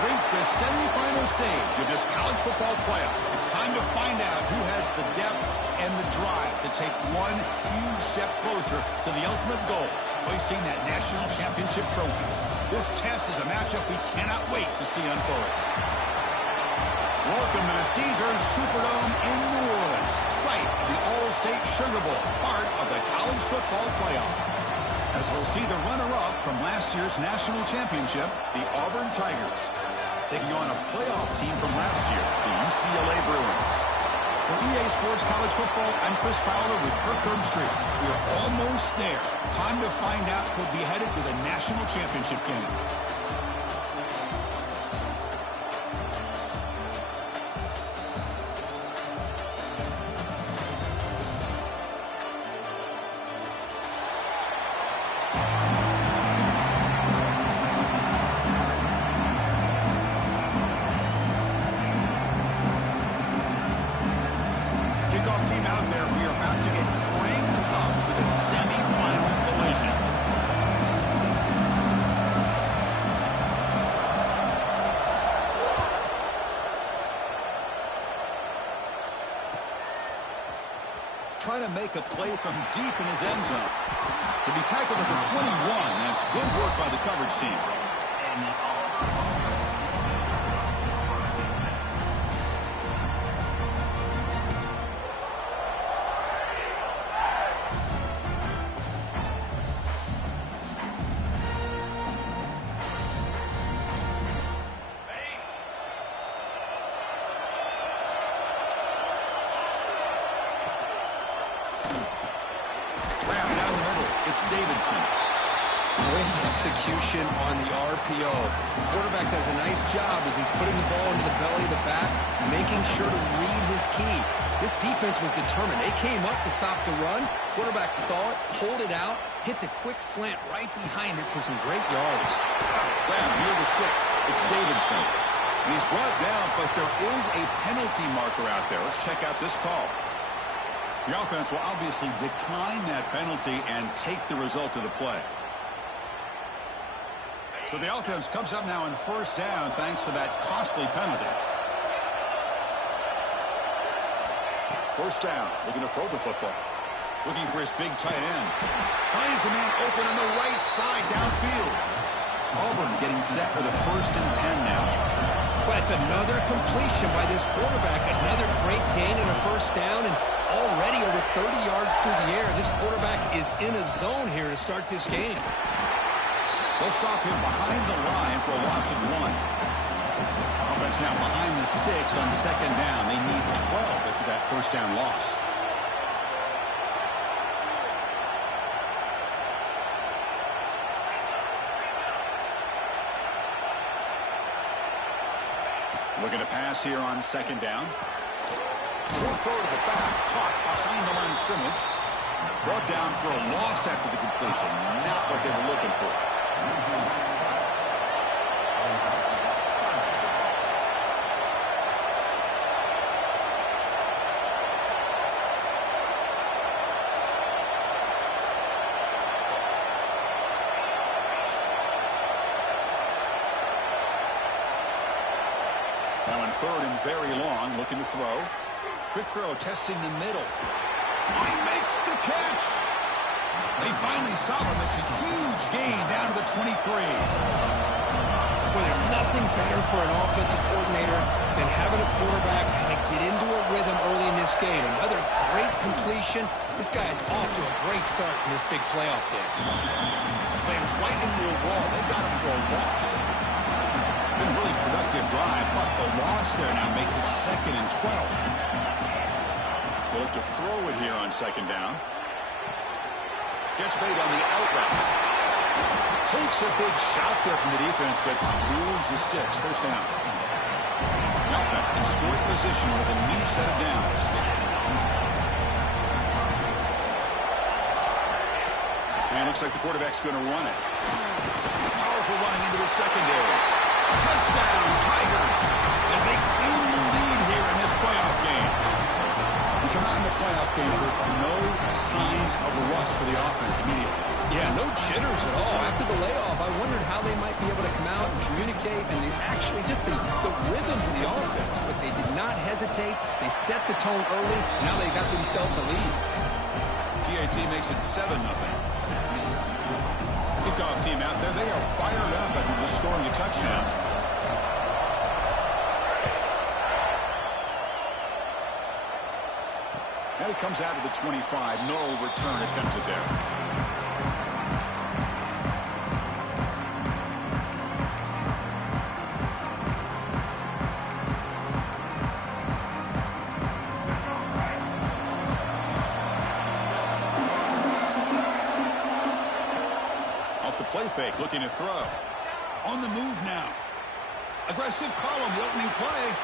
reached the semifinal stage of this college football playoff. It's time to find out who has the depth and the drive to take one huge step closer to the ultimate goal, hoisting that national championship trophy. This test is a matchup we cannot wait to see unfold. Welcome to the Caesars Superdome in New Orleans, site of the All-State Sugar Bowl, part of the college football playoff. As we'll see the runner-up from last year's national championship, the Auburn Tigers, taking on a playoff team from last year, the UCLA Bruins. For EA Sports College Football, I'm Chris Fowler with Kirk Herbstreit. We are almost there. Time to find out who'll be headed to the national championship game. Team out there, we are about to get cranked up with a semi-final collision. Trying to make a play from deep in his end zone. To be tackled at the 21, that's good work by the coverage team. Down the middle, it's Davidson. Great execution on the RPO. The quarterback does a nice job as he's putting the ball into the belly of the back, making sure to read his key. This defense was determined. They came up to stop the run. Quarterback saw it, pulled it out, hit the quick slant right behind it for some great yards. Grab near the sticks. It's Davidson. He's brought down, but there is a penalty marker out there. Let's check out this call. The offense will obviously decline that penalty and take the result of the play. So the offense comes up now in first down thanks to that costly penalty. First down, looking to throw the football. Looking for his big tight end. Finds a man open on the right side downfield. Auburn getting set with a 1st and 10 now. Well, it's another completion by this quarterback. Another great gain and a first down, and already over 30 yards through the air. This quarterback is in a zone here to start this game. They'll stop him behind the line for a loss of 1. Offense now behind the sticks on 2nd down. They need 12 after that first down loss. Looking to pass here on 2nd down. Short throw to the back, caught behind the line of scrimmage. Brought down for a loss after the completion. Not what they were looking for. Now in 3rd and very long, looking to throw. Quick throw, testing the middle. He makes the catch. They finally stop him. It's a huge gain down to the 23. Well, there's nothing better for an offensive coordinator than having a quarterback kind of get into a rhythm early in this game. Another great completion. This guy is off to a great start in this big playoff game. Slams right into a wall. They got him for a loss. Been a really productive drive, but the loss there now makes it 2nd and 12. They'll look to throw it here on 2nd down. Gets made on the out route. Takes a big shot there from the defense, but moves the sticks. First down. The offense in scoring position with a new set of downs. And looks like the quarterback's going to run it. Powerful running into the secondary. Touchdown, Tigers, as they claim the lead here in this playoff game. We come out in the playoff game with no signs of a rust for the offense immediately. Yeah, no jitters at all. After the layoff, I wondered how they might be able to come out and communicate and actually just just the rhythm to the offense, but they did not hesitate. They set the tone early. Now they got themselves a lead. PAT makes it 7-0. Kickoff team out there, they are fired up after just scoring a touchdown. And it comes out to the 25. No return attempted there. Off the play fake, looking to throw. On the move now. Aggressive call on the opening play.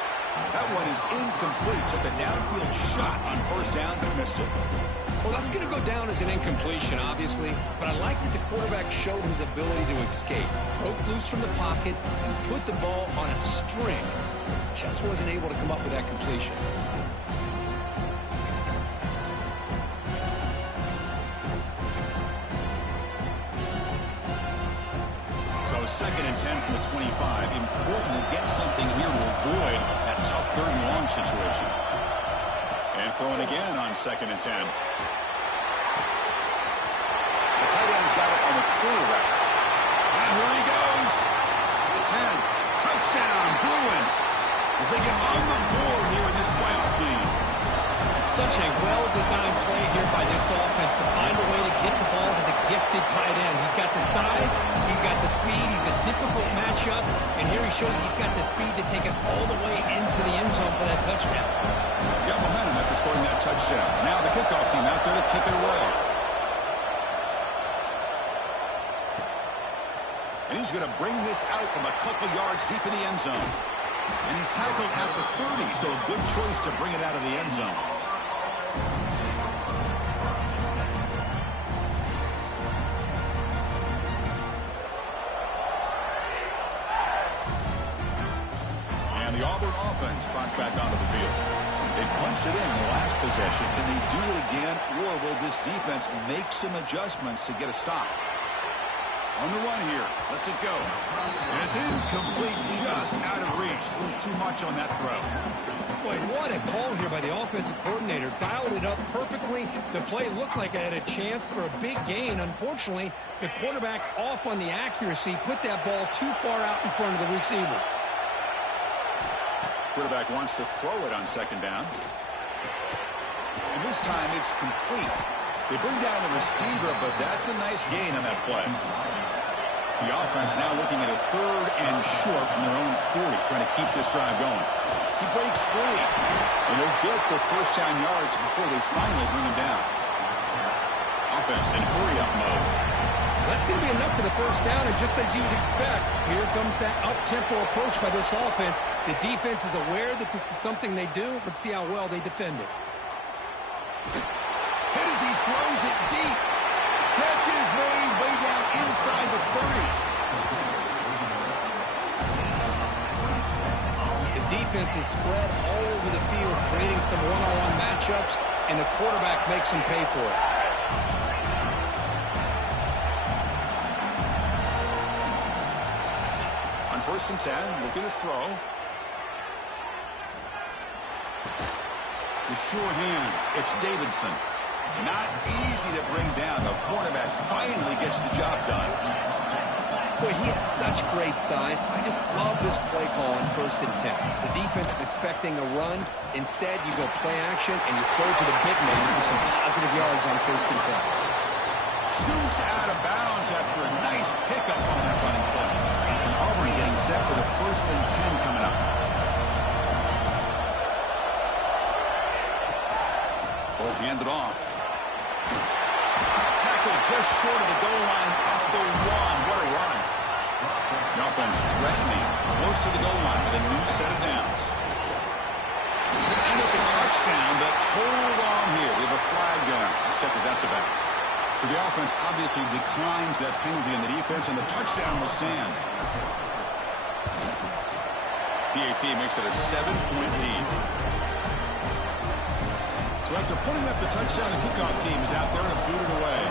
That one is incomplete. Took a downfield shot on first down, but missed it. Well, that's going to go down as an incompletion, obviously. But I like that the quarterback showed his ability to escape. Broke loose from the pocket and put the ball on a string. Just wasn't able to come up with that completion. So 2nd and 10 from the 25. Important to get something here to avoid that tough 3rd and long situation. And throwing again on 2nd and 10. The tight end's got it on the quarterback. And here he goes. The 10. Touchdown, Bruins. As they get on the board here in this playoff game. Such a well-designed play here by this offense to find a way to get the ball to the gifted tight end. He's got the size, he's got the speed, he's a difficult matchup, and here he shows he's got the speed to take it all the way into the end zone for that touchdown. Got momentum after scoring that touchdown. Now the kickoff team out there to kick it away. And he's going to bring this out from a couple yards deep in the end zone. And he's tackled at the 30, so a good choice to bring it out of the end zone. And the Auburn offense trots back onto the field. They punched it in the last possession. Can they do it again, or will this defense make some adjustments to get a stop? On the run here. Lets it go. And it's incomplete, just out of reach. A little too much on that throw. Boy, what a call here by the offensive coordinator. Dialed it up perfectly. The play looked like it had a chance for a big gain. Unfortunately, the quarterback off on the accuracy, put that ball too far out in front of the receiver. Quarterback wants to throw it on 2nd down. And this time it's complete. They bring down the receiver, but that's a nice gain on that play. The offense now looking at a 3rd and short from their own 40, trying to keep this drive going. He breaks free, and he'll get the first down yards before they finally bring him down. Offense in hurry-up mode. That's going to be enough for the first down, and just as you would expect, here comes that up-tempo approach by this offense. The defense is aware that this is something they do. Let's see how well they defend it. Hit as he throws it deep. Catch is made way down inside the 30. The defense is spread all over the field, creating some one-on-one matchups, and the quarterback makes them pay for it. On 1st and 10, looking to throw. The sure hands. It's Davidson. Not easy to bring down. The quarterback finally gets the job done. Boy, he has such great size. I just love this play call on 1st and 10. The defense is expecting a run. Instead, you go play action, and you throw to the big man for some positive yards on 1st and 10. Scoots out of bounds after a nice pickup on that running play. Auburn getting set with a 1st and 10 coming up. Both handed off. Tackle just short of the goal line at the 1. What a run. The offense threatening, close to the goal line with a new set of downs. And it's a touchdown, but hold on here. We have a flag going. Let's check what that's about. So the offense obviously declines that penalty in the defense, and the touchdown will stand. PAT makes it a 7-point lead. So after putting up the touchdown, the kickoff team is out there to boot it away.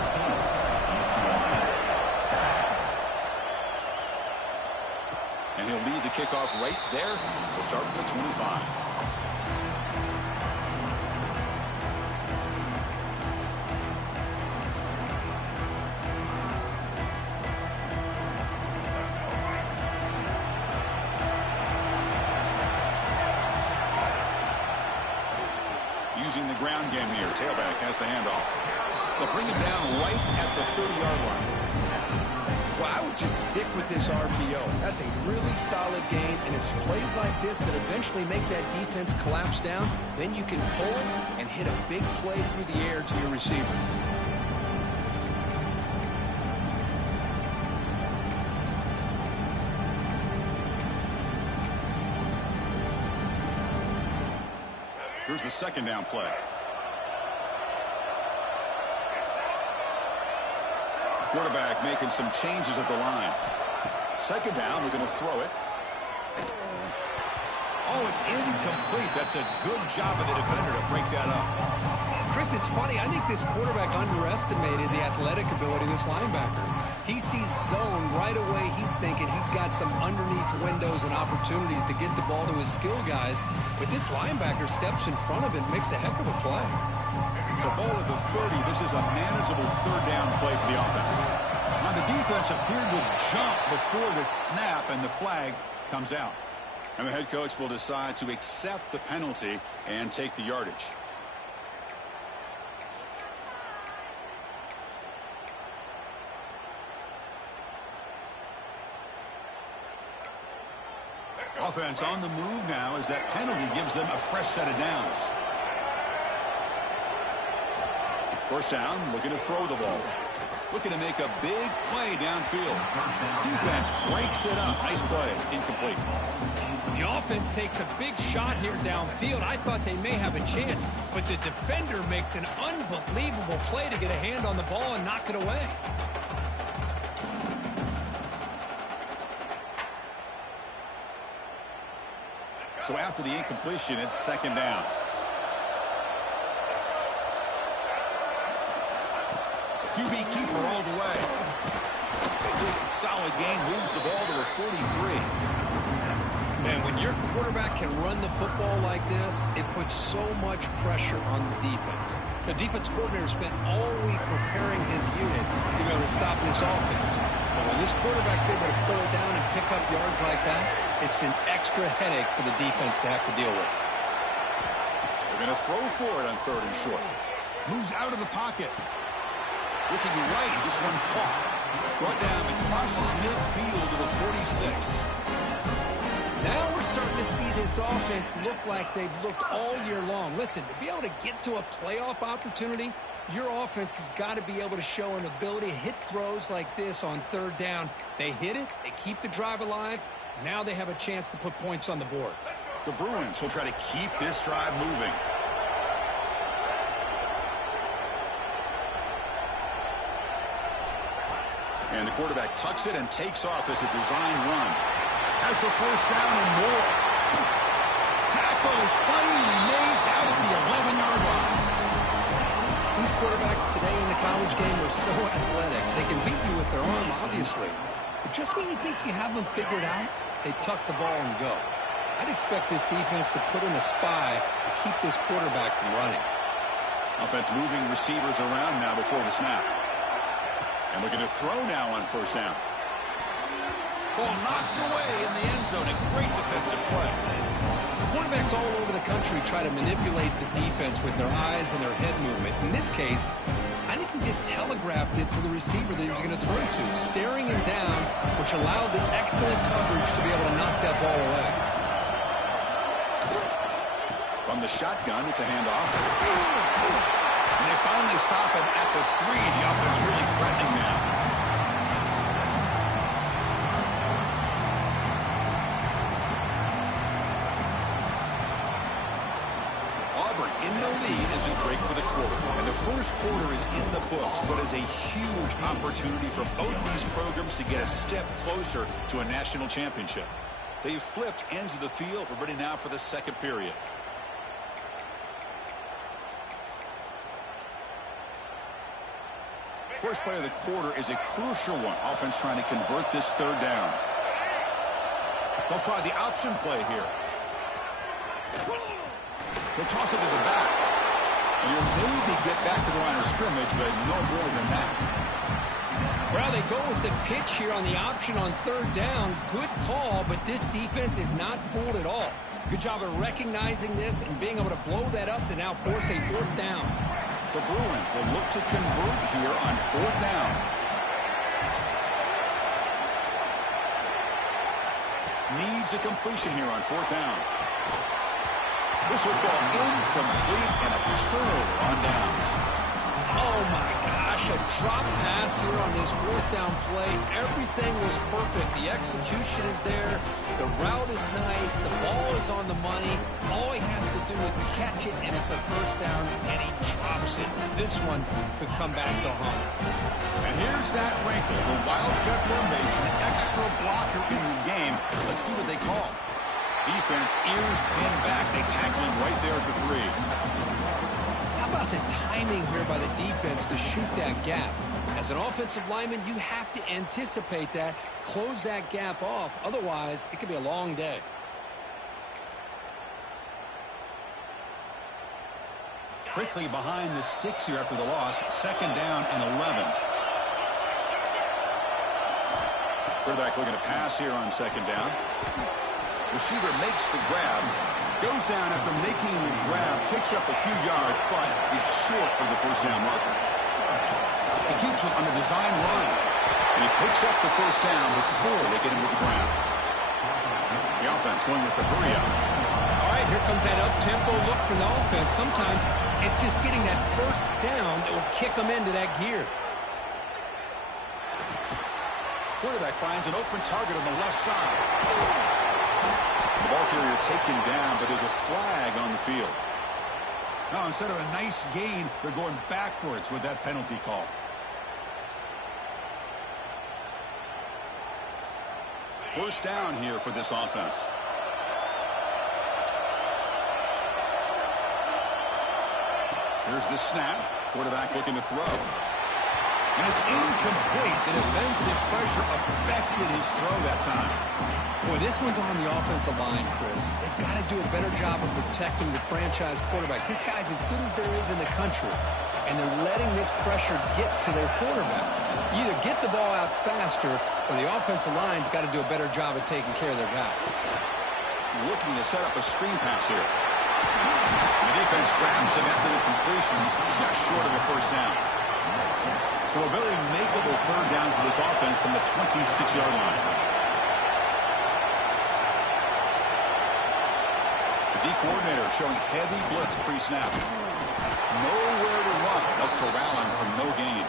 And And he'll lead the kickoff right there. We'll start with the 25. Using the ground game here. Tailback has the handoff. They'll bring him down right at the 30-yard line. Well, I would just stick with this RPO. That's a really solid game, and it's plays like this that eventually make that defense collapse down. Then you can pull it and hit a big play through the air to your receiver. Here's the second down play. Quarterback making some changes at the line. Second down, we're going to throw it. Oh, it's incomplete. That's a good job of the defender to break that up. Chris, it's funny. I think this quarterback underestimated the athletic ability of this linebacker. He sees zone right away. He's thinking he's got some underneath windows and opportunities to get the ball to his skill guys. But this linebacker steps in front of it and makes a heck of a play. So ball at the 30. This is a manageable third down play for the offense. Now the defense appeared to jump before the snap, and the flag comes out. And the head coach will decide to accept the penalty and take the yardage. Offense on the move now as that penalty gives them a fresh set of downs. First down, looking to throw the ball. Looking to make a big play downfield. Defense breaks it up. Nice play. Incomplete. The offense takes a big shot here downfield. I thought they may have a chance, but the defender makes an unbelievable play to get a hand on the ball and knock it away. So after the incompletion, it's second down. QB keeper all the way. Solid game, moves the ball to a 43. Man, when your quarterback can run the football like this, it puts so much pressure on the defense. The defense coordinator spent all week preparing his unit to be able to stop this offense. But when this quarterback's able to pull it down and pick up yards like that, it's an extra headache for the defense to have to deal with. They're going to throw for it on third and short. Moves out of the pocket. Looking right, this one caught. Brought down and crosses midfield to the 46. Now we're starting to see this offense look like they've looked all year long. Listen, to be able to get to a playoff opportunity, your offense has got to be able to show an ability to hit throws like this on third down. They hit it, they keep the drive alive. Now they have a chance to put points on the board. The Bruins will try to keep this drive moving. And the quarterback tucks it and takes off as a design run. Has the first down and more. Tackle is finally made down at the 11-yard line. These quarterbacks today in the college game are so athletic. They can beat you with their arm, obviously. But just when you think you have them figured out, they tuck the ball and go. I'd expect this defense to put in a spy to keep this quarterback from running. Offense moving receivers around now before the snap. And we're going to throw now on first down. Ball knocked away in the end zone. A great defensive play. The quarterbacks all over the country try to manipulate the defense with their eyes and their head movement. In this case, I think he just telegraphed it to the receiver that he was going to throw to, staring him down, which allowed the excellent coverage to be able to knock that ball away. From the shotgun, it's a handoff. And they finally stop him at the 3. The offense really threatening now. Auburn in the lead as we break for the quarter. And the first quarter is in the books, but is a huge opportunity for both these programs to get a step closer to a national championship. They've flipped ends of the field. We're ready now for the second period. First play of the quarter is a crucial one. Offense trying to convert this third down. They'll try the option play here. They'll toss it to the back. And you'll maybe get back to the line of scrimmage, but no more than that. Well, they go with the pitch here on the option on third down. Good call, but this defense is not fooled at all. Good job of recognizing this and being able to blow that up to now force a fourth down. The Bruins will look to convert here on fourth down. Needs a completion here on fourth down. This football incomplete and a turnover on downs. Oh, my gosh, a drop pass here on this fourth down play. Everything was perfect. The execution is there. The route is nice. The ball is on the money. All he has to do is catch it, and it's a first down, and he drops it. This one could come back to haunt. And here's that wrinkle, the Wildcat formation, extra blocker in the game. Let's see what they call. Defense, ears pinned back. They tackle him right there at the 3. How about the timing here by the defense to shoot that gap? As an offensive lineman, you have to anticipate that, close that gap off. Otherwise, it could be a long day. Quickly behind the sticks here after the loss. Second down and 11. Quarterback looking to pass here on second down. Receiver makes the grab. Goes down after making the grab. Picks up a few yards, but it's short of the first down marker. He keeps it on the design line. And he picks up the first down before they get him to the ground. The offense going with the hurry up. All right, here comes that up-tempo look from the offense. Sometimes it's just getting that first down that will kick them into that gear. Quarterback finds an open target on the left side. The ball carrier taken down, but there's a flag on the field. Now, instead of a nice gain, they're going backwards with that penalty call. First down here for this offense. Here's the snap. Quarterback looking to throw. And it's incomplete. The defensive pressure affected his throw that time. Boy, this one's on the offensive line, Chris. They've got to do a better job of protecting the franchise quarterback. This guy's as good as there is in the country, and they're letting this pressure get to their quarterback. You either get the ball out faster, or the offensive line's got to do a better job of taking care of their guy. Looking to set up a screen pass here. The defense grabs him after the completions, just short of a first down. So a very makeable third down for this offense from the 26-yard line. The D coordinator showing heavy blitz pre-snap. Nowhere to run. They'll corral him for no gain.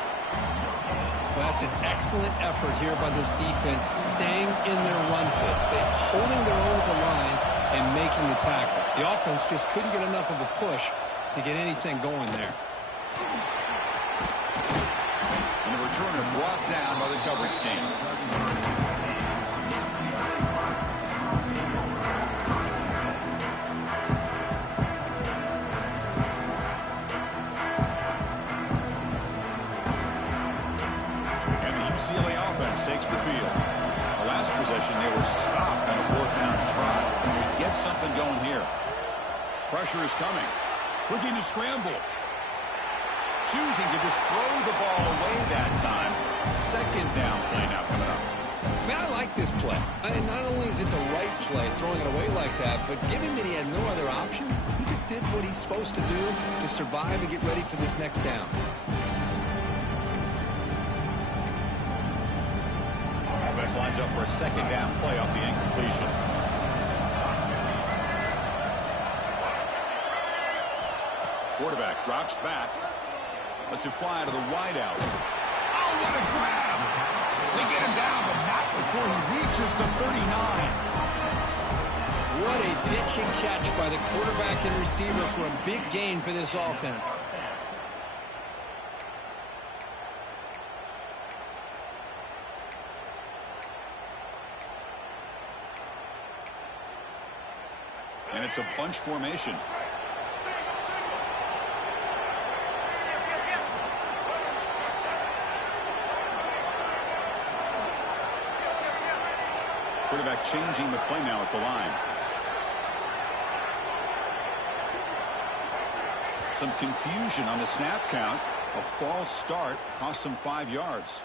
Well, that's an excellent effort here by this defense, staying in their run fits. They're holding their own at the line and making the tackle. The offense just couldn't get enough of a push to get anything going there. And the returner brought down by the coverage team. And the UCLA offense takes the field. The last possession, they were stopped on a fourth down try. And they get something going here. Pressure is coming. Looking to scramble. Choosing to just throw the ball away that time. Second down play now coming up. Man, I like this play. Not only is it the right play, throwing it away like that, but given that he had no other option, he just did what he's supposed to do to survive and get ready for this next down. Offense lines up for a second down play off the incompletion. Quarterback drops back. Lets it fly to the wideout. Oh, what a grab! They get him down, but not before he reaches the 39. What a pitch and catch by the quarterback and receiver for a big gain for this offense. And it's a bunch formation. Quarterback changing the play now at the line. Some confusion on the snap count. A false start cost them 5 yards.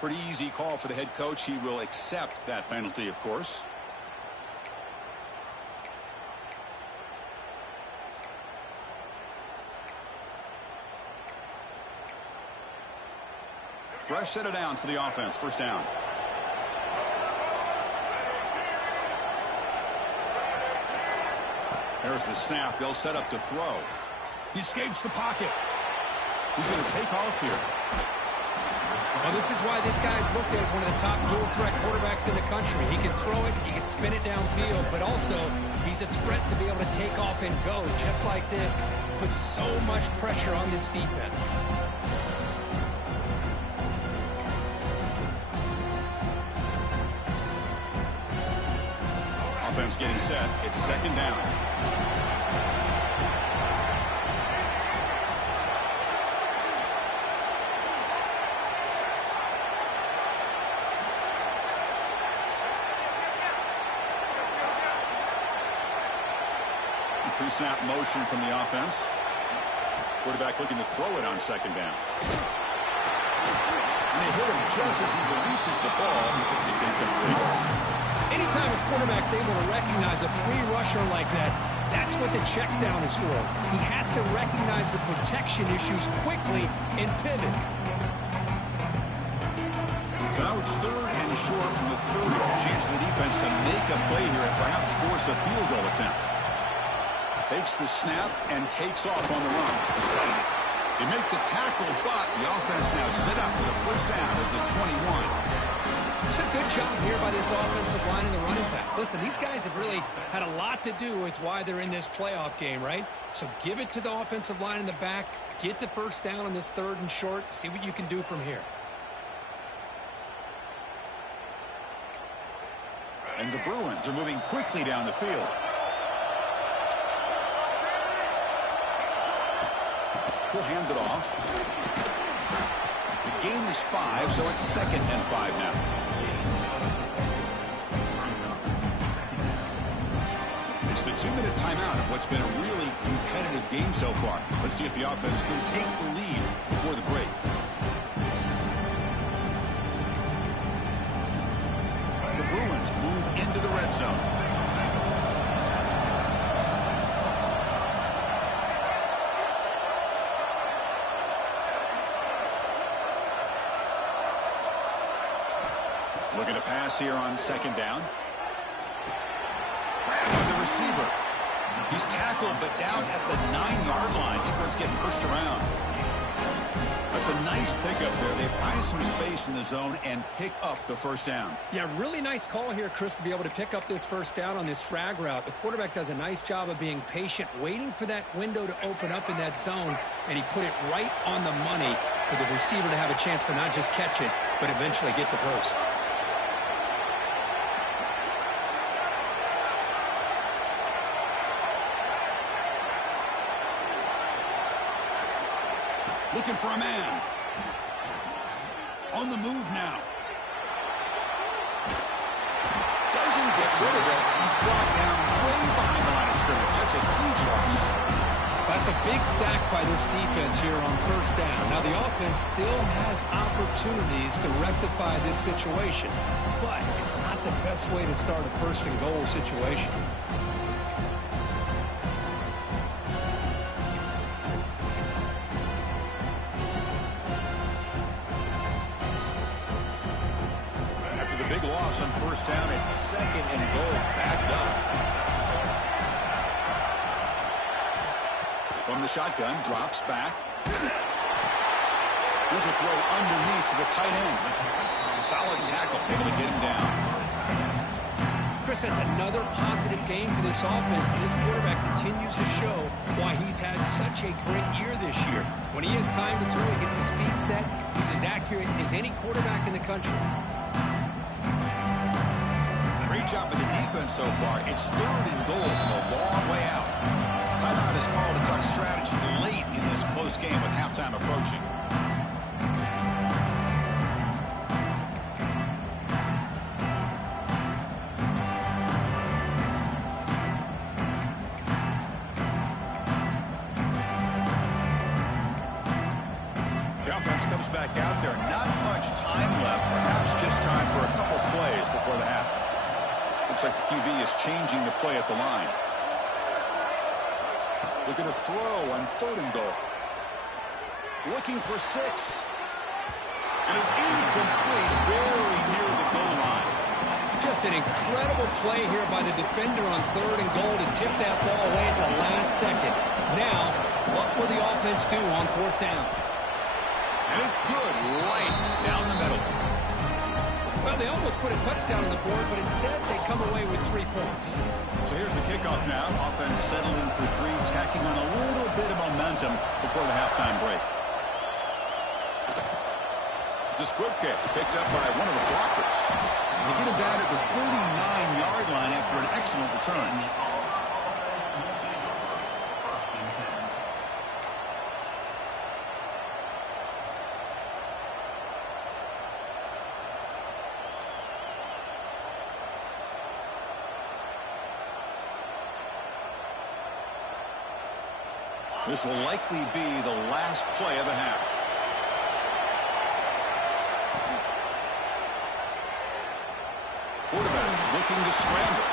Pretty easy call for the head coach. He will accept that penalty, of course. Fresh set of downs for the offense. First down. There's the snap. They'll set up to throw. He escapes the pocket. He's going to take off here. Well, this is why this guy's looked at as one of the top dual-threat quarterbacks in the country. He can throw it, he can spin it downfield, but also he's a threat to be able to take off and go. Just like this, puts so much pressure on this defense. Offense getting set. It's second down. Pre-snap motion from the offense. Quarterback looking to throw it on second down. And they hit him just as he releases the ball. It's incomplete. Anytime a quarterback's able to recognize a free rusher like that, that's what the check down is for. He has to recognize the protection issues quickly and pivot. So now it's third and short from the 30. Chance for the defense to make a play here and perhaps force a field goal attempt. Takes the snap and takes off on the run. They make the tackle, but the offense now set up for the first down at the 21. It's a good job here by this offensive line and the running back. Listen, these guys have really had a lot to do with why they're in this playoff game, right? So give it to the offensive line in the back. Get the first down on this third and short. See what you can do from here. And the Bruins are moving quickly down the field. He'll hand it off. The game is 5, so it's second and 5 now. It's the 2-minute timeout of what's been a really competitive game so far. Let's see if the offense can take the lead before the break. The Bruins move into the red zone. Looking to pass here on second down. With the receiver. He's tackled, but down at the 9-yard line. Defense getting pushed around. That's a nice pickup there. They find some space in the zone and pick up the first down. Yeah, really nice call here, Chris, to be able to pick up this first down on this drag route. The quarterback does a nice job of being patient, waiting for that window to open up in that zone, and he put it right on the money for the receiver to have a chance to not just catch it, but eventually get the first. Looking for a man. On the move now. Doesn't get rid of it. He's brought down way behind the line of scrimmage. That's a huge loss. That's a big sack by this defense here on first down. Now, the offense still has opportunities to rectify this situation, but it's not the best way to start a first and goal situation. On first down, it's second and goal, backed up. From the shotgun, drops back. Here's a throw underneath to the tight end. Solid tackle, able to get him down. Chris, that's another positive game for this offense, and this quarterback continues to show why he's had such a great year this year. When he has time to throw, he gets his feet set. He's as accurate as any quarterback in the country. Great job by the defense so far. It's third and goal from a long way out. Timeout is called to talk strategy late in this close game with halftime approaching. comes back out there. Not much time left. Perhaps just time for a couple plays before the half. Looks like the QB is changing the play at the line. They're going to throw on 3rd and goal. Looking for 6. And it's incomplete, very near the goal line. Just an incredible play here by the defender on 3rd and goal to tip that ball away at the last second. Now, what will the offense do on 4th down? And it's good, right down the middle. Well, they almost put a touchdown on the board, but instead they come away with 3 points. So here's the kickoff now. Offense settling for 3, tacking on a little bit of momentum before the halftime break. It's a squib kick picked up by one of the blockers. They get him down at the 39-yard line after an excellent return. This will likely be the last play of the half. Quarterback looking to scramble.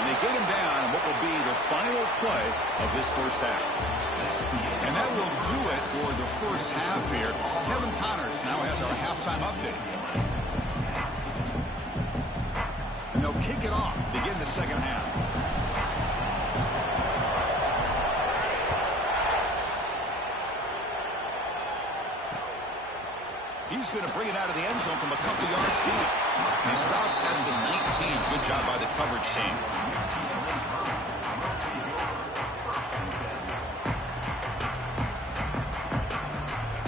And they get him down on what will be the final play of this first half. And that will do it for the first half here. Kevin Connors now has our halftime update. And they'll kick it off to begin the second half. He's going to bring it out of the end zone from a couple yards deep. He stopped at the 19. Good job by the coverage team.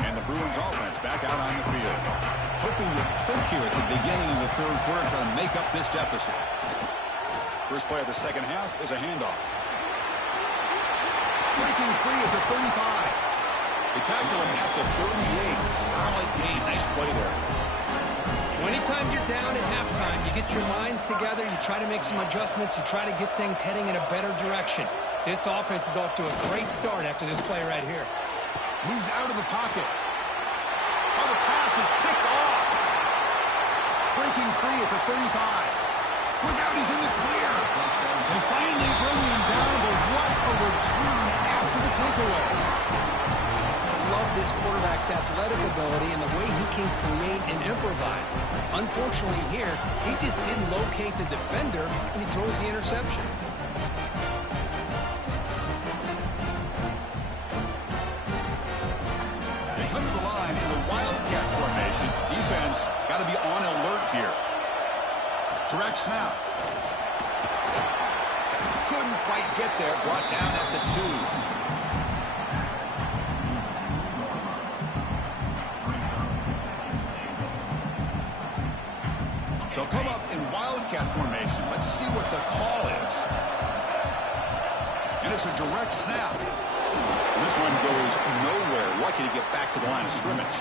And the Bruins offense back out on the field. Hoping to click here at the beginning of the 3rd quarter, trying to make up this deficit. First play of the second half is a handoff. Breaking free at the 35. They tackle him at the 38. Solid game. Nice play there. Well, anytime you're down at halftime, you get your minds together, you try to make some adjustments, you try to get things heading in a better direction. This offense is off to a great start after this play right here. Moves out of the pocket. Oh, the pass is picked off. Breaking free at the 35. Look out, he's in the clear. They finally bring him down, but what a return after the takeaway. Love this quarterback's athletic ability and the way he can create and improvise. Unfortunately here, he just didn't locate the defender, and he throws the interception. They come to the line in the Wildcat formation. Defense got to be on alert here. Direct snap. Couldn't quite get there. Brought down at the 2. They'll come up in Wildcat formation. Let's see what the call is. And it's a direct snap. And this one goes nowhere. Lucky to get back to the line of scrimmage.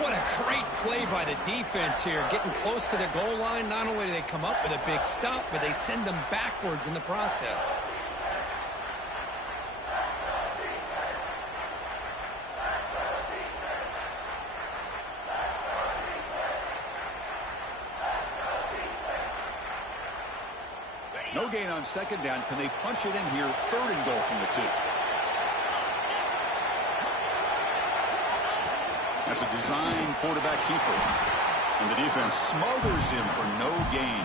What a great play by the defense here. Getting close to the goal line, not only do they come up with a big stop, but they send them backwards in the process. No gain on 2nd down. Can they punch it in here? 3rd and goal from the 2. That's a design quarterback keeper. And the defense smothers him for no gain.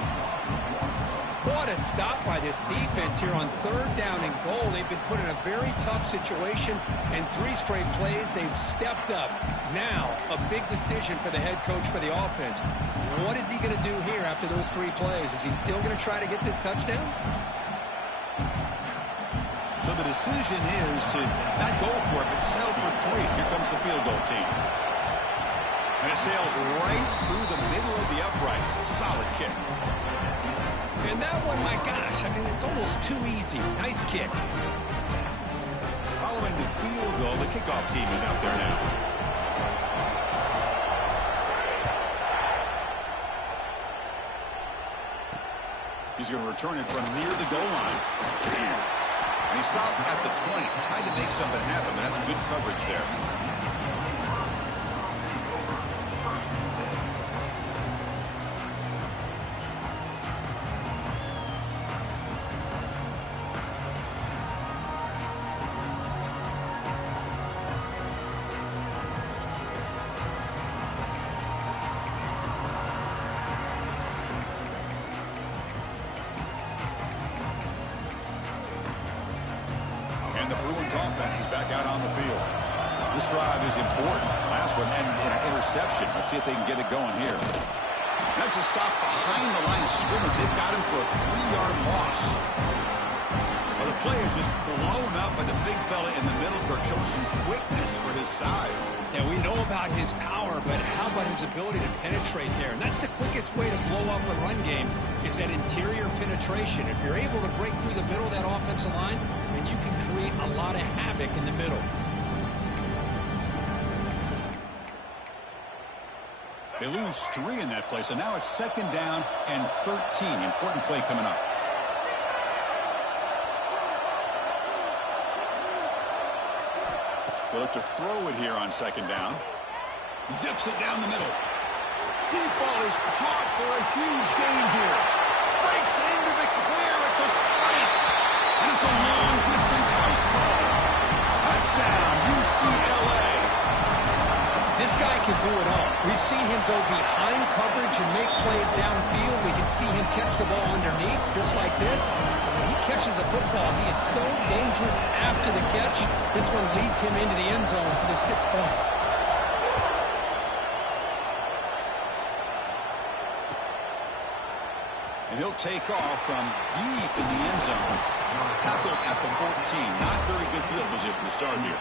What a stop by this defense here on 3rd down and goal. They've been put in a very tough situation, and 3 straight plays, they've stepped up. Now, a big decision for the head coach for the offense. What is he going to do here after those 3 plays? Is he still going to try to get this touchdown? So the decision is to not go for it, but settle for 3. Here comes the field goal team. And it sails right through the middle of the uprights. Solid kick. And that one, my gosh, I mean, it's almost too easy. Nice kick. Following the field goal, the kickoff team is out there now. He's going to return it from near the goal line. And he stopped at the 20, trying to make something happen, but that's good coverage there. And the Bruins offense is back out on the field. This drive is important. Last one ended in an interception. Let's see if they can get it going here. That's a stop behind the line of scrimmage. They've got him for a 3-yard loss. Well, the play is just blown up by the big fella in the middle. Kirk showing some quickness for his size. Yeah, we know about his power, but how about his ability to penetrate there? And that's the quickest way to blow up a run game is that interior penetration. If you're able to break through the middle of that offensive line, then you can create a lot of havoc in the middle. They lose 3 in that play, so now it's 2nd down and 13. Important play coming up. They look to throw it here on 2nd down. Zips it down the middle. Deep ball is caught for a huge gain here. Breaks into the clear. It's a strike. And it's a long-distance house call. Touchdown, UCLA. This guy can do it all. We've seen him go behind coverage and make plays downfield. We can see him catch the ball underneath, just like this. And when he catches a football, he is so dangerous after the catch. This one leads him into the end zone for the 6 points. And he'll take off from deep in the end zone. Tackled at the 14. Not very good field position to start here.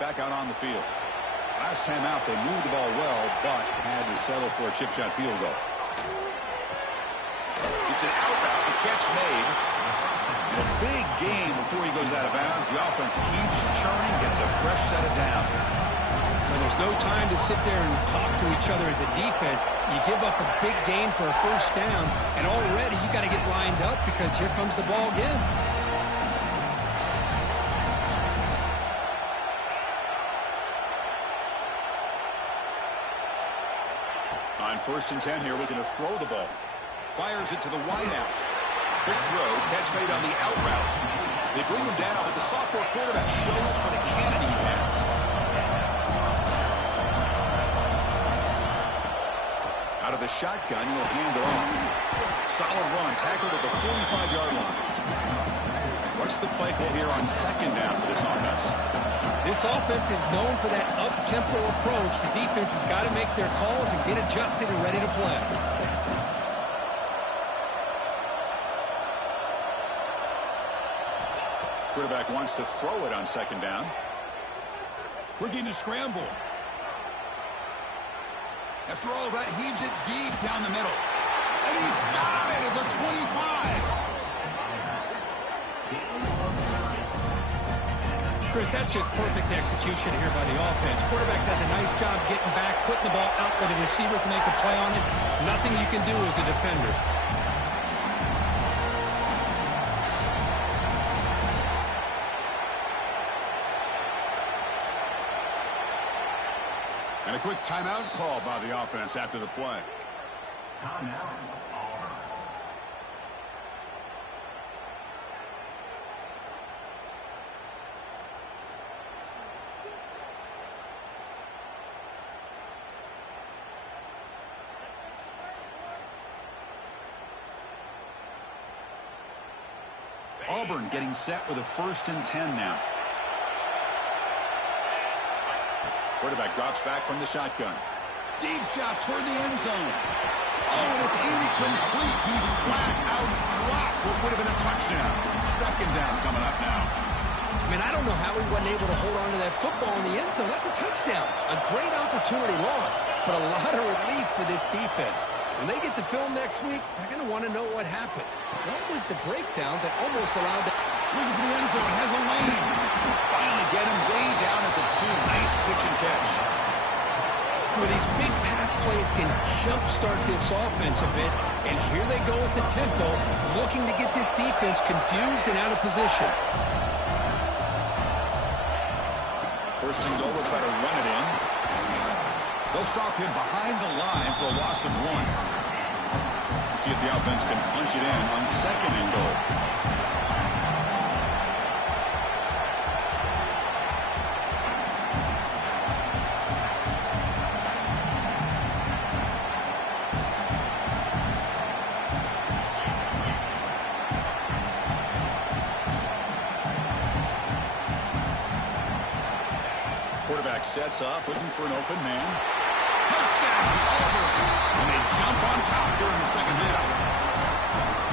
Back out on the field. Last time out, they moved the ball well, but had to settle for a chip shot field goal. It's an out route, the catch made. And a big gain before he goes out of bounds. The offense keeps churning, gets a fresh set of downs. Well, there's no time to sit there and talk to each other as a defense. You give up a big gain for a 1st down, and already you got to get lined up because here comes the ball again. On 1st and 10 here, looking to throw the ball. Fires it to the wideout. Big throw, catch made on the out route. They bring him down, but the sophomore quarterback shows what a cannon he has. Out of the shotgun, he'll hand it off. Solid run, tackled at the 45-yard line. What's the play call here on 2nd down for this offense? This offense is known for that up-tempo approach. The defense has got to make their calls and get adjusted and ready to play. Quarterback wants to throw it on 2nd down. Looking to scramble. After all that, heaves it deep down the middle. And he's got it at the 25. Chris, that's just perfect execution here by the offense. Quarterback does a nice job getting back, putting the ball out where the receiver can make a play on it. Nothing you can do as a defender. And a quick timeout call by the offense after the play. Timeout, Auburn. Auburn getting set with a 1st and 10 now. Quarterback drops back from the shotgun. Deep shot toward the end zone. Oh, and it's incomplete. He flat out dropped what would have been a touchdown. 2nd down coming up now. I mean, I don't know how he wasn't able to hold on to that football in the end zone. That's a touchdown. A great opportunity lost, but a lot of relief for this defense. When they get to film next week, they're going to want to know what happened. What was the breakdown that almost allowed the... Looking for the end zone, has a lane. Finally get him way down at the 2. Nice pitch and catch. Well, these big pass plays can jumpstart this offense a bit, and here they go at the tempo, looking to get this defense confused and out of position. 1st and goal, they'll try to run it in. They'll stop him behind the line for a loss of 1. We'll see if the offense can punch it in on 2nd and goal. quarterback sets up, looking for an open man. Touchdown, Auburn. And they jump on top here in the second half.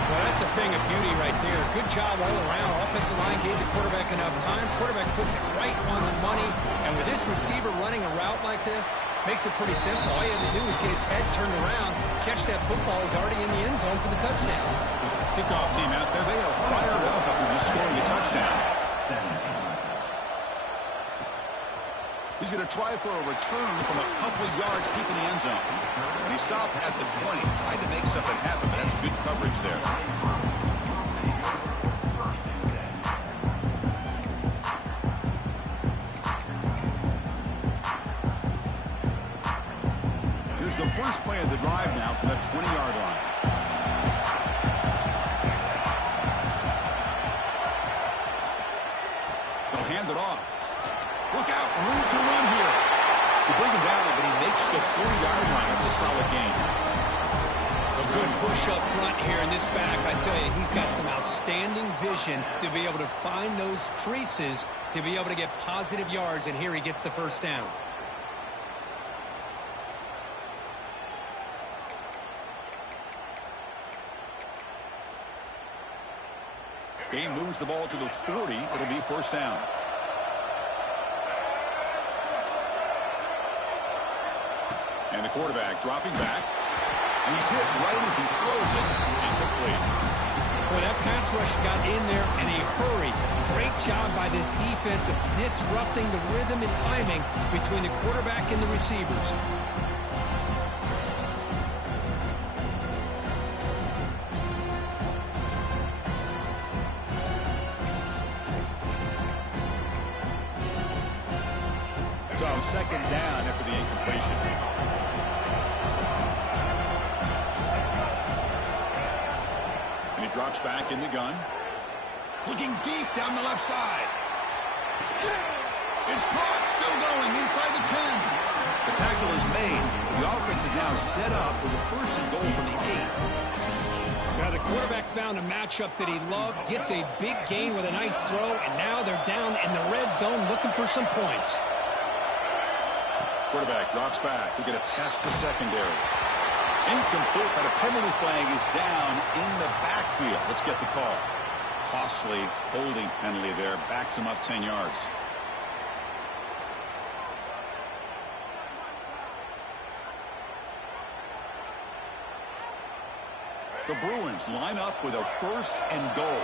Well, that's a thing of beauty right there. Good job all around. Offensive line gave the quarterback enough time. Quarterback puts it right on the money. And with this receiver running a route like this, makes it pretty simple. All you had to do was get his head turned around, catch that football. He's already in the end zone for the touchdown. Kickoff team out there. They are fired up after just scoring a touchdown. He's going to try for a return from a couple of yards deep in the end zone. And he stopped at the 20, tried to make something happen, but that's good coverage there. Here's the first play of the drive now from that 20-yard line. They'll hand it off. Look out, room to run here. They bring him down, but he makes the 40-yard line. That's a solid gain. A good push up front here in this back. I tell you, he's got some outstanding vision to be able to find those creases, to be able to get positive yards, and here he gets the first down. Game moves the ball to the 40. It'll be first down. And the quarterback dropping back. And he's hit right as he throws it. Incomplete. Well, that pass rush got in there in a hurry. Great job by this defense of disrupting the rhythm and timing between the quarterback and the receivers. So second down after the incompletion. And he drops back in the gun. Looking deep down the left side. It's caught. Still going inside the 10. The tackle is made. The offense is now set up with a first and goal from the 8. Now the quarterback found a matchup that he loved, gets a big gain with a nice throw, and now they're down in the red zone looking for some points. Quarterback drops back. We're going to test the secondary. Incomplete, but a penalty flag is down in the backfield. Let's get the call. Costly holding penalty there. Backs him up 10 yards. The Bruins line up with a first and goal.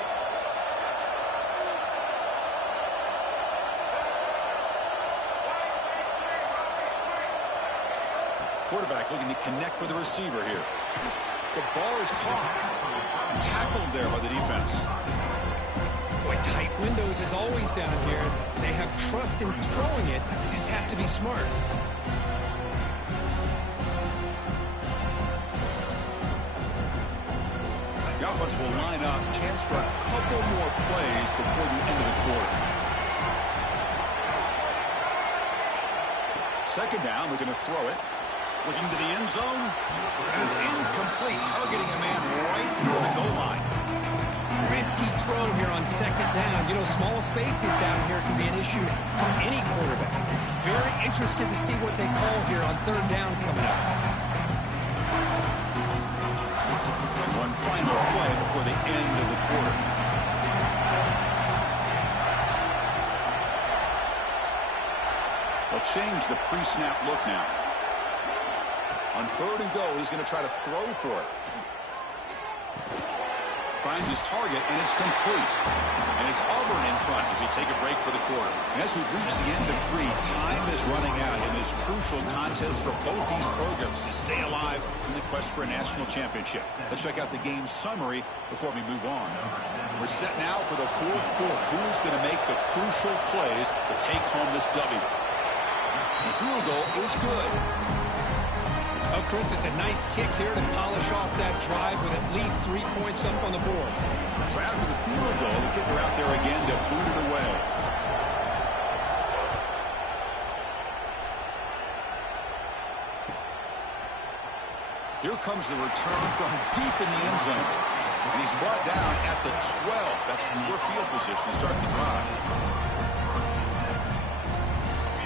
Quarterback looking to connect with the receiver here. The ball is caught. Tackled there by the defense. Boy, tight windows is always down here. They have trust in throwing it. They just have to be smart. The offense will line up. Chance for a couple more plays before the end of the quarter. Second down, we're going to throw it. Looking to the end zone. And it's incomplete. Targeting a man right near the goal line. Risky throw here on second down. You know, small spaces down here can be an issue for any quarterback. Very interested to see what they call here on third down coming up. And one final play before the end of the quarter. They'll change the pre-snap look now. On third and goal, he's going to try to throw for it. Finds his target, and it's complete. And it's Auburn in front as we take a break for the quarter. And as we reach the end of 3, time is running out in this crucial contest for both these programs to stay alive in the quest for a national championship. Let's check out the game summary before we move on. We're set now for the fourth quarter. Who's going to make the crucial plays to take home this W? The field goal is good. Oh, Chris, it's a nice kick here to polish off that drive with at least 3 points up on the board. So after the field goal, the kicker out there again to boot it away. Here comes the return from deep in the end zone. And he's brought down at the 12. That's poor field position to start the drive.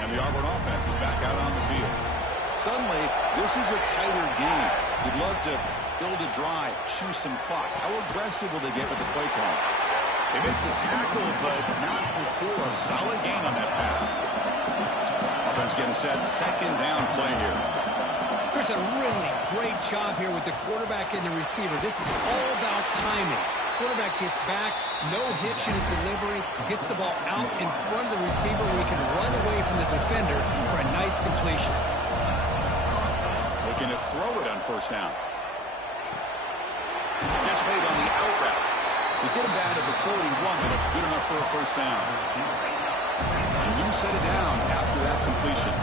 And The Auburn offense is back out on the field. Suddenly, this is a tighter game. You'd love to build a drive, choose some clock. How aggressive will they get with the play call? They make the tackle, but not before a solid gain on that pass. Offense getting set. Second down play here. There's a really great job here with the quarterback and the receiver. This is all about timing. Quarterback gets back, no hitch in his delivery, gets the ball out in front of the receiver where he can run away from the defender for a nice completion. Looking to throw it on first down. Catch made on the out route. They get him down to the 41, but that's good enough for a first down. A new set of downs after that completion.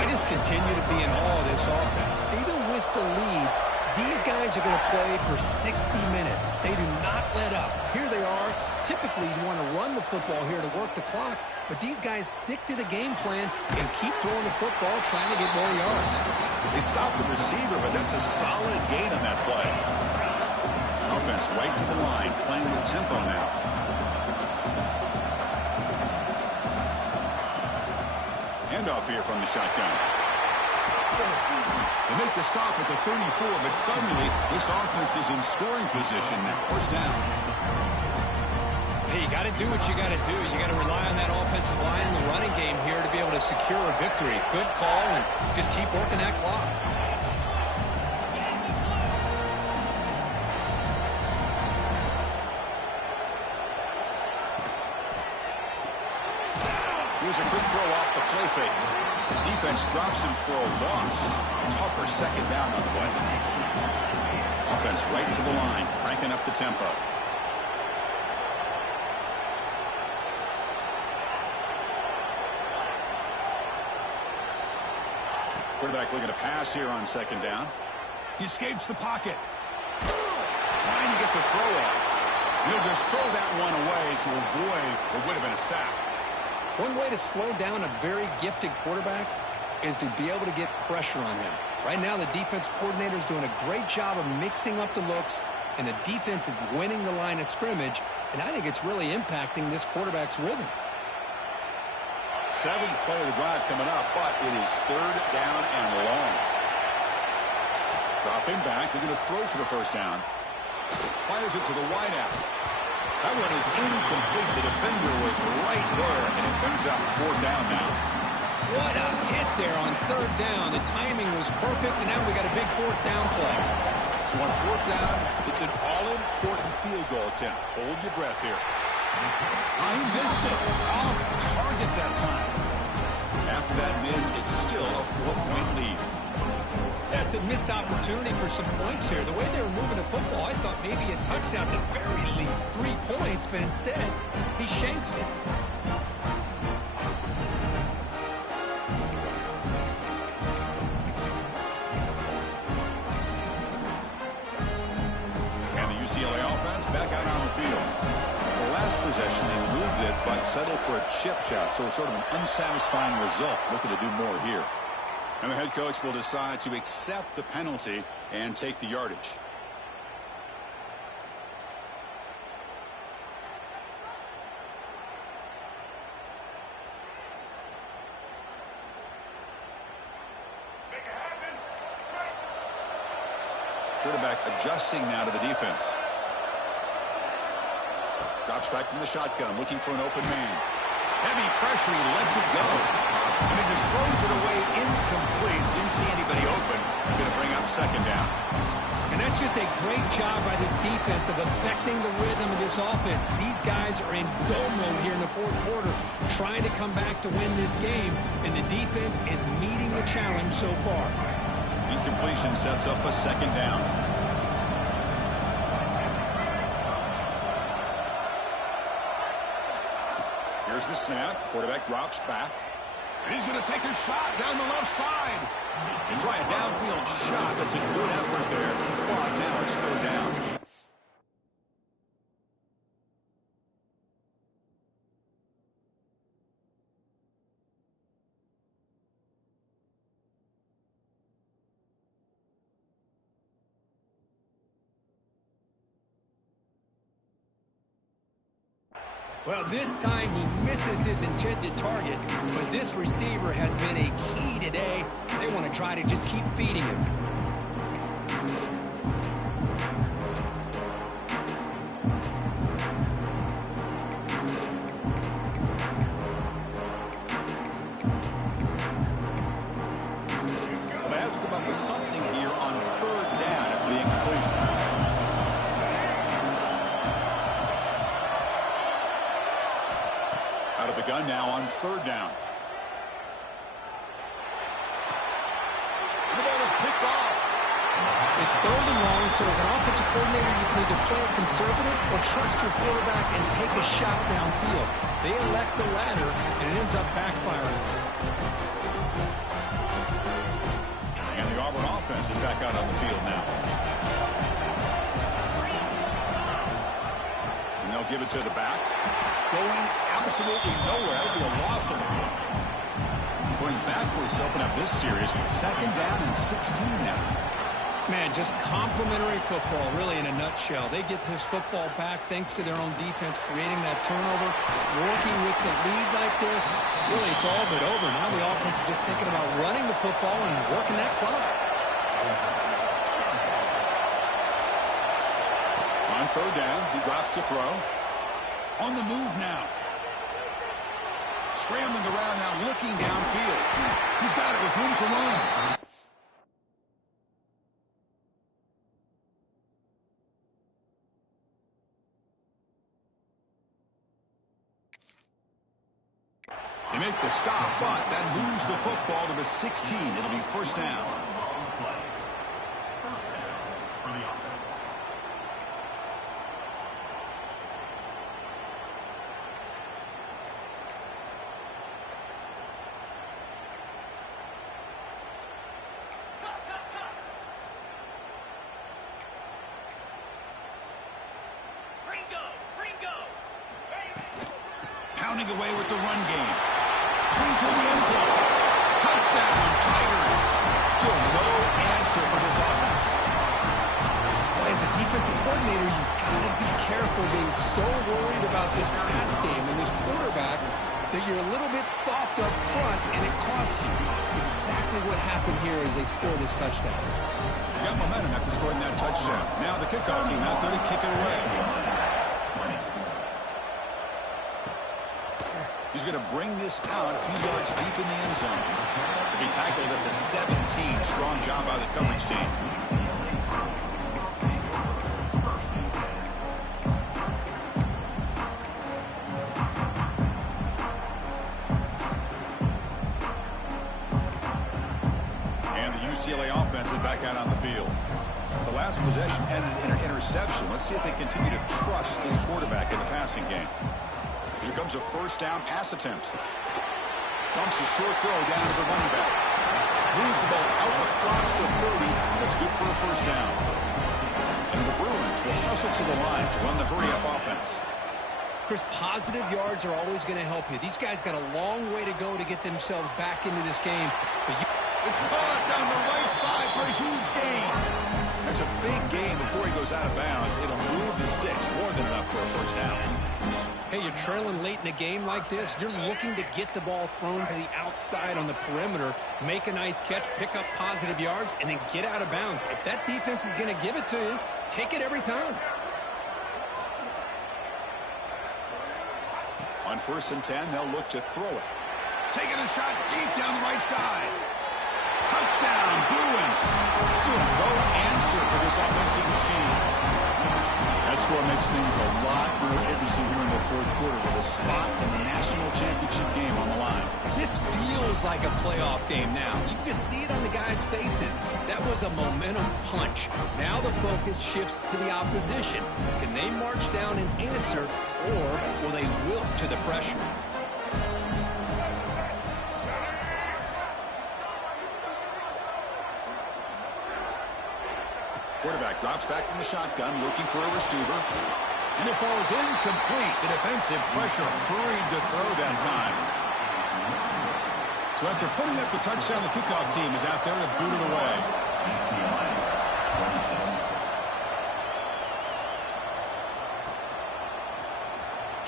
I just continue to be in awe of this offense. Even with the lead, these guys are going to play for 60 minutes. They do not let up. Here they are. Typically, you want to run the football here to work the clock, but these guys stick to the game plan and keep throwing the football, trying to get more yards. They stop the receiver, but that's a solid gain on that play. Offense right to the line, playing with tempo now. Handoff here from the shotgun. They make the stop at the 34, but suddenly this offense is in scoring position now. First down. Hey, you got to do what you got to do. You got to rely on that offensive line and the running game here to be able to secure a victory. Good call, and just keep working that clock. Here's a quick throw off the play fake. Defense drops him for a loss. Tougher second down on the way. Offense right to the line, cranking up the tempo. Quarterback looking to pass here on second down. He escapes the pocket. Trying to get the throw off. He'll just throw that one away to avoid what would have been a sack. One way to slow down a very gifted quarterback is to be able to get pressure on him. Right now, the defense coordinator is doing a great job of mixing up the looks, and the defense is winning the line of scrimmage, and I think it's really impacting this quarterback's rhythm. Seventh play of the drive coming up, but it is third down and long. Dropping back, they're going to throw for the first down. Fires it to the wideout. That one is incomplete. The defender was right there, and it brings up fourth down now. What a hit there on third down. The timing was perfect, and now we got a big fourth down play. So on fourth down, it's an all-important field goal attempt. Hold your breath here. He missed it. Off target that time. After that miss, it's still a 4-point lead. That's a missed opportunity for some points here. The way they were moving the football, I thought maybe a touchdown at the very least, 3 points, but instead, he shanks it. And the UCLA offense back out on the field. The last possession, they moved it, but settled for a chip shot, so sort of an unsatisfying result. Looking to do more here. And the head coach will decide to accept the penalty and take the yardage. Quarterback adjusting now to the defense. Drops back from the shotgun, looking for an open man. Heavy pressure, he lets it go. And he just throws it away incomplete. Didn't see anybody open. Going to bring up second down. And that's just a great job by this defense of affecting the rhythm of this offense. These guys are in go mode here in the fourth quarter, trying to come back to win this game. And the defense is meeting the challenge so far. Incompletion sets up a second down. Here's the snap. Quarterback drops back. And he's going to take a shot down the left side. And try a downfield shot. That's a good effort there. But now it's third down. Well, this time he misses his intended target, but this receiver has been a key today. They want to try to just keep feeding him. So they have to come up with something here on third down at the incompletion. Out of the gun now on third down. And the ball is picked off. It's third and long, so as an offensive coordinator, you can either play it conservative or trust your quarterback and take a shot downfield. They elect the latter, and it ends up backfiring. And the Auburn offense is back out on the field now. And they'll give it to the back. Going absolutely nowhere. That would be a loss of the play. Going backwards to open up this series. Second down and 16 now. Man, just complimentary football, really, in a nutshell. They get this football back thanks to their own defense, creating that turnover, working with the lead like this. Really, it's all but over. Now the offense is just thinking about running the football and working that clock. On third down, he drops to throw. On the move now. Scrambling around now, looking downfield. He's got it with room to run. They make the stop, but that moves the football to the 16. It'll be first down. Play. First down for the offense. Pounding away with the run game. Clean to the end zone. Touchdown, Tigers. Still no answer for this offense. Boy, as a defensive coordinator, you've got to be careful being so worried about this pass game and this quarterback that you're a little bit soft up front, and it costs you. It's exactly what happened here as they score this touchdown. They got momentum after scoring that touchdown. Now the kickoff team out there to kick it away. He's going to bring this out a few yards deep in the end zone. To be tackled at the 17. Strong job by the coverage team. And the UCLA offense is back out on the field. The last possession ended in an interception. Let's see if they continue to trust this quarterback in the passing game. Here comes a first down pass attempt. Dumps a short throw down to the running back. Moves the ball out across the 30. That's good for a first down. And the Bruins will hustle to the line to run the hurry-up offense. Chris, positive yards are always going to help you. These guys got a long way to go to get themselves back into this game. But it's caught down the right side for a huge gain. That's a big gain before he goes out of bounds. It'll move the sticks more than enough for a first down. Hey, you're trailing late in a game like this. You're looking to get the ball thrown to the outside on the perimeter, make a nice catch, pick up positive yards, and then get out of bounds. If that defense is going to give it to you, take it every time. On 1st and 10, they'll look to throw it. Taking a shot deep down the right side. Touchdown, Bruins. Still no answer for this offensive machine. That score makes things a lot more interesting here in the fourth quarter with a spot in the national championship game on the line. This feels like a playoff game now. You can just see it on the guys' faces. That was a momentum punch. Now the focus shifts to the opposition. Can they march down and answer, or will they wilt to the pressure? Quarterback drops back from the shotgun, looking for a receiver. And it falls incomplete. The defensive pressure hurried the throw that time. So after putting up the touchdown, the kickoff team is out there to boot it away.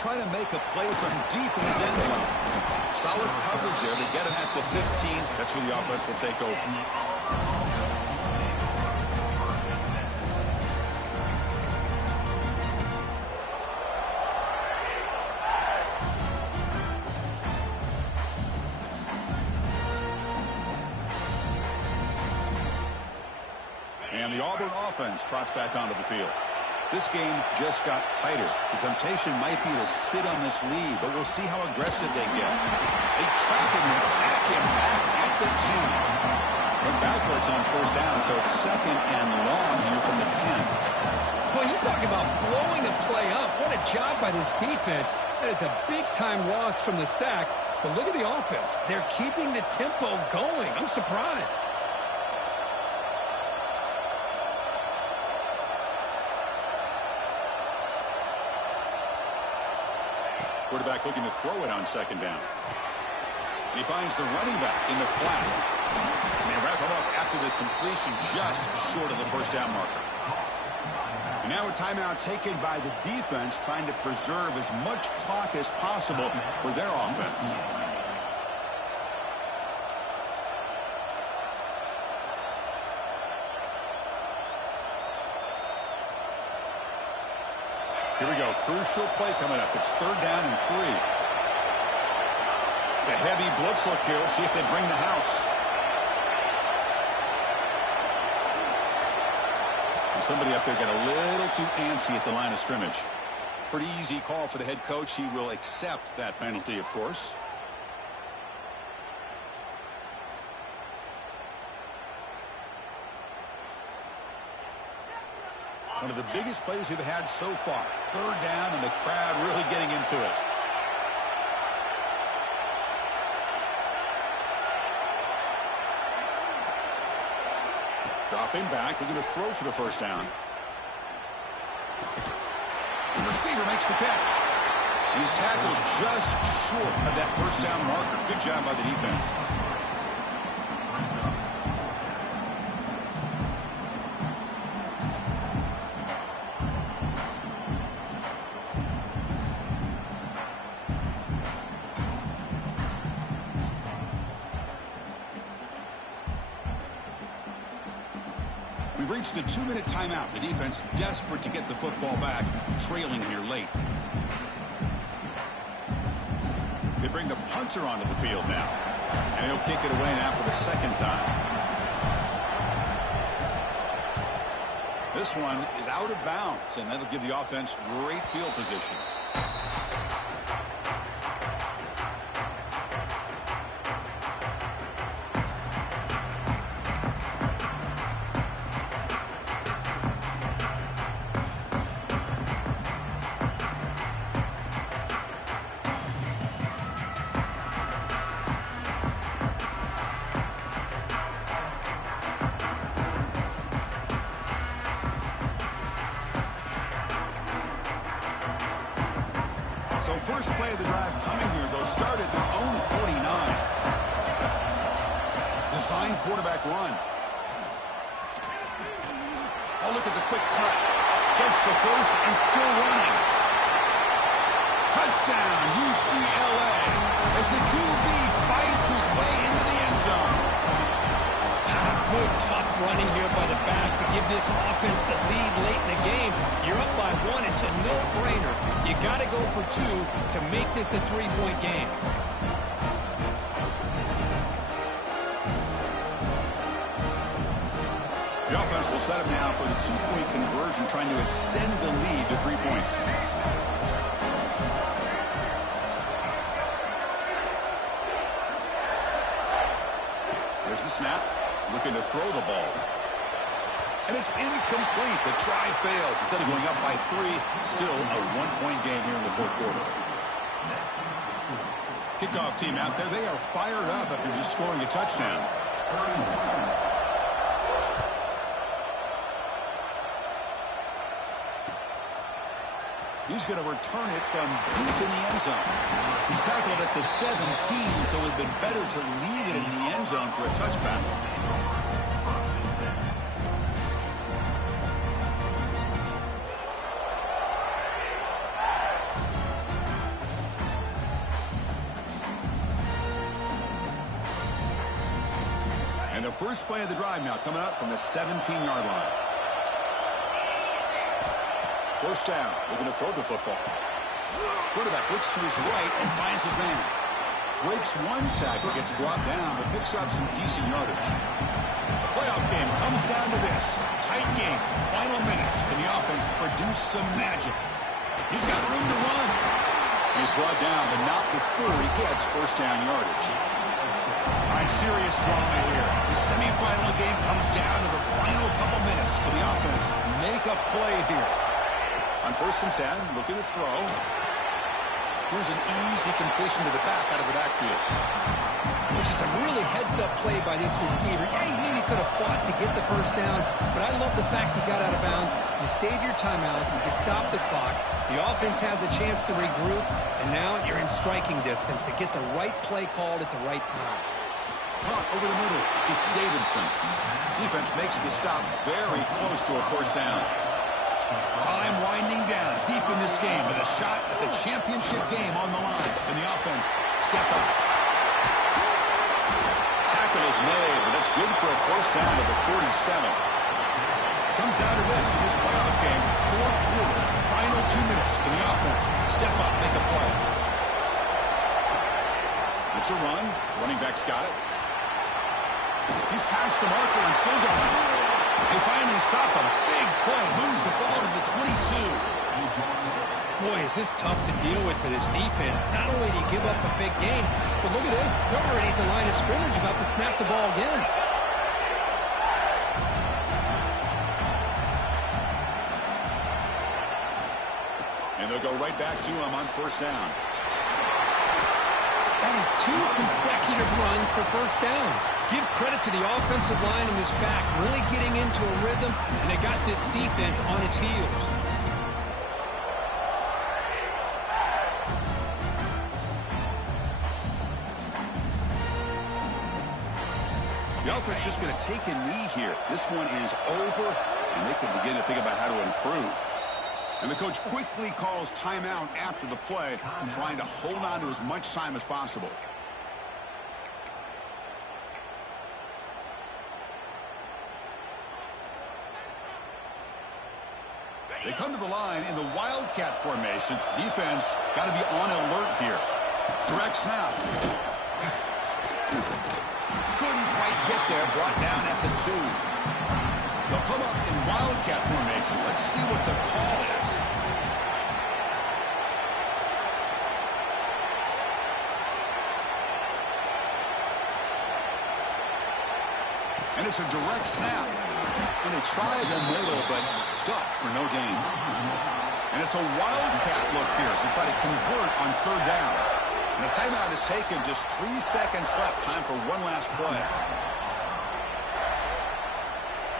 try to make a play from deep in his end zone. Solid coverage there. They get him at the 15. That's where the offense will take over. And the Auburn offense trots back onto the field. This game just got tighter. The temptation might be to sit on this lead, but we'll see how aggressive they get. They trap him and sack him back at the 10. They're backwards on first down, so it's second and long here from the 10. Well, you talk about blowing a play up. What a job by this defense. That is a big-time loss from the sack. But look at the offense. They're keeping the tempo going. I'm surprised. Quarterback looking to throw it on second down. And he finds the running back in the flat. And they wrap him up after the completion just short of the first down marker. And now a timeout taken by the defense, trying to preserve as much clock as possible for their offense. Here we go. Crucial play coming up. It's third down and 3. It's a heavy blitz look here. See if they bring the house. And somebody up there got a little too antsy at the line of scrimmage. Pretty easy call for the head coach. He will accept that penalty, of course. One of the biggest plays we've had so far. Third down, and the crowd really getting into it. Dropping back, looking to throw for the first down. The receiver makes the catch. He's tackled just short of that first down marker. Good job by the defense. We've reached the 2-minute timeout. The defense desperate to get the football back, trailing here late. They bring the punter onto the field now. And he'll kick it away now for the second time. This one is out of bounds, and that'll give the offense great field position. So first play of the drive coming here. They'll start at their own 49. Design quarterback run. Oh, look at the quick cut. Gets the first and still running. Touchdown, UCLA, as the QB fights his way into the end zone. Good, tough running here by the back to give this offense the lead late in the game. You're up by 1. It's a no-brainer. You got to go for 2 to make this a 3-point game. The offense will set up now for the 2-point conversion, trying to extend the lead to 3 points. There's the snap. Looking to throw the ball. And it's incomplete. The try fails. Instead of going up by 3, still a 1-point game here in the fourth quarter. Kickoff team out there. They are fired up after just scoring a touchdown. He's going to return it from deep in the end zone. He's tackled at the 17, so it would have been better to leave it in the end zone for a touchback. And the first play of the drive now coming up from the 17-yard line. First down, looking to throw the football. Quarterback looks to his right and finds his man. Breaks one tackle, gets brought down, but picks up some decent yardage. The playoff game comes down to this. Tight game, final minutes, and the offense produce some magic. He's got room to run. He's brought down, but not before he gets first down yardage. All right, serious drama here. The semifinal game comes down to the final couple minutes. Can the offense make a play here? On 1st and 10, looking to throw. Here's an easy completion to the back out of the backfield. Which is a really heads-up play by this receiver. Yeah, he maybe could have fought to get the first down, but I love the fact he got out of bounds. You save your timeouts, you stop the clock, the offense has a chance to regroup, and now you're in striking distance to get the right play called at the right time. Caught over the middle. It's Davidson. Defense makes the stop very close to a first down. Time winding down deep in this game with a shot at the championship game on the line. And the offense step up. Tackle is made, but it's good for a first down to the 47. Comes down to this in this playoff game. Fourth quarter, final 2 minutes. Can the offense step up, make a play? It's a run. Running back's got it. He's past the marker and still going. They finally stop him. Big play. Moves the ball to the 22. Boy, is this tough to deal with for this defense. Not only do you give up a big gain, but look at this. They're already at the line of scrimmage about to snap the ball again. And they'll go right back to him on first down. That is 2 consecutive runs for first downs. Give credit to the offensive line in this back, really getting into a rhythm, and they got this defense on its heels. The offense just going to take a knee here. This one is over, and they can begin to think about how to improve. And the coach quickly calls timeout after the play, trying to hold on to as much time as possible. They come to the line in the Wildcat formation. Defense got to be on alert here. Direct snap. Couldn't quite get there. Brought down at the 2. They'll come up in Wildcat formation. Let's see what the call is. And it's a direct snap. And they try the middle, but stuffed for no gain. And it's a Wildcat look here as they try to convert on 3rd down. And a timeout is taken. Just 3 seconds left. Time for one last play.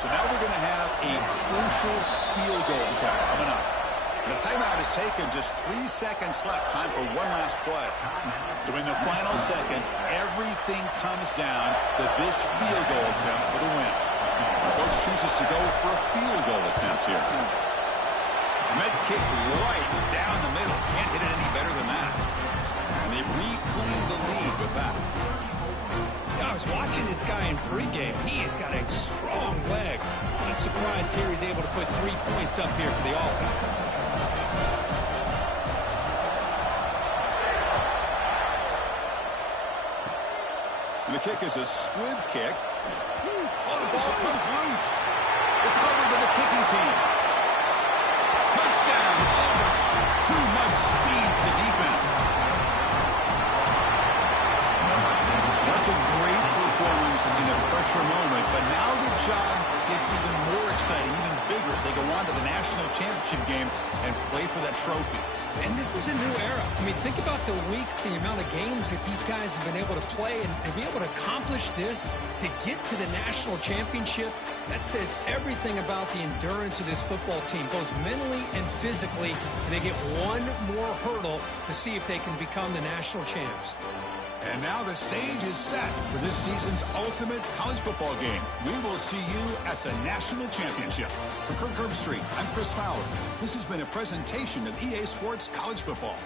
So now we're going to have a crucial field goal attempt coming up. And a timeout is taken. Just 3 seconds left. Time for one last play. So in the final seconds, everything comes down to this field goal attempt for the win. The coach chooses to go for a field goal attempt here. Med kick right down the middle. Can't hit it any better than that. And they've reclaimed the lead with that. I was watching this guy in pregame. He has got a strong leg. I'm surprised here he's able to put 3 points up here for the offense. And the kick is a squib kick. Oh, the ball comes loose. Recovered by the kicking team. Touchdown, Auburn. Too much speed for the defense. That's a great performance in a pressure moment, but now the job gets even more exciting, even bigger as they go on to the national championship game and play for that trophy. And this is a new era. I mean, think about the weeks, the amount of games that these guys have been able to play, and to be able to accomplish this, to get to the national championship, that says everything about the endurance of this football team, both mentally and physically, and they get one more hurdle to see if they can become the national champs. And now the stage is set for this season's ultimate college football game. We will see you at the national championship. For Kirk Herbstreit, I'm Chris Fowler. This has been a presentation of EA Sports College Football.